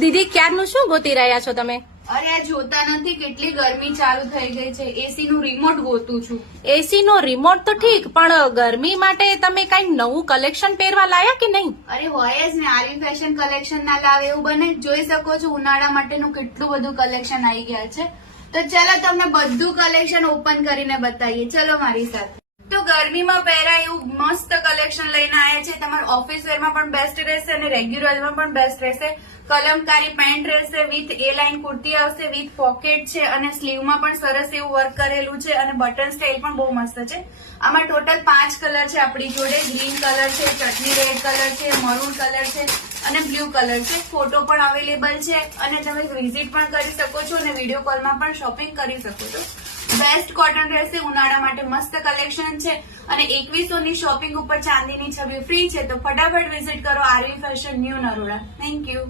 દીદી ક્યારનું શું ગોતી રહ્યા છો તમે? અરે આ જોતા નથી કેટલી ગરમી ચાલુ થઈ ગઈ છે, એસી નું રિમોટ ગોતું છું. એસી નો રિમોટ તો ઠીક, પણ ગરમી માટે તમે કઈ નવું કલેક્શન પહેરવા લાયા કે નહીં? અરે હોય જ ને, આરવી ફેશન કલેક્શન ના લાવે એવું બને? જોઈ શકો છો ઉનાળા માટેનું કેટલું બધું કલેક્શન આવી ગયા છે. તો ચલો તમને બધું કલેક્શન ઓપન કરીને બતાવીએ. ચલો મારી સાથે. તો ગરમીમાં પહેરાય એવું મસ્ત કલેક્શન લઈને આવ્યા છે. તમારા ઓફિસ વેરમાં પણ બેસ્ટ રહેશે અને રેગ્યુલરમાં પણ બેસ્ટ રહેશે. કલમકારી પેન્ટ રહેશે, વિથ એ લાઇન કુર્તી આવશે, વિથ પોકેટ છે અને સ્લીવમાં પણ સરસ એવું વર્ક કરેલું છે અને બટન સ્ટાઇલ પણ બહુ મસ્ત છે. આમાં ટોટલ 5 કલર છે આપણી જોડે. ગ્રીન કલર છે, ચટણી રેડ કલર છે, મરૂન કલર છે અને બ્લુ કલર છે. ફોટો પણ અવેલેબલ છે અને તમે વિઝિટ પણ કરી શકો છો અને વિડીયો કોલમાં પણ શોપિંગ કરી શકો છો. બેસ્ટ કોટન રહેશે, ઉનાળા માટે મસ્ત કલેક્શન છે અને 2100 ની શોપિંગ ઉપર ચાંદીની છબી ફ્રી છે. તો ફટાફટ વિઝિટ કરો RV fashion new Naroda. Thank you.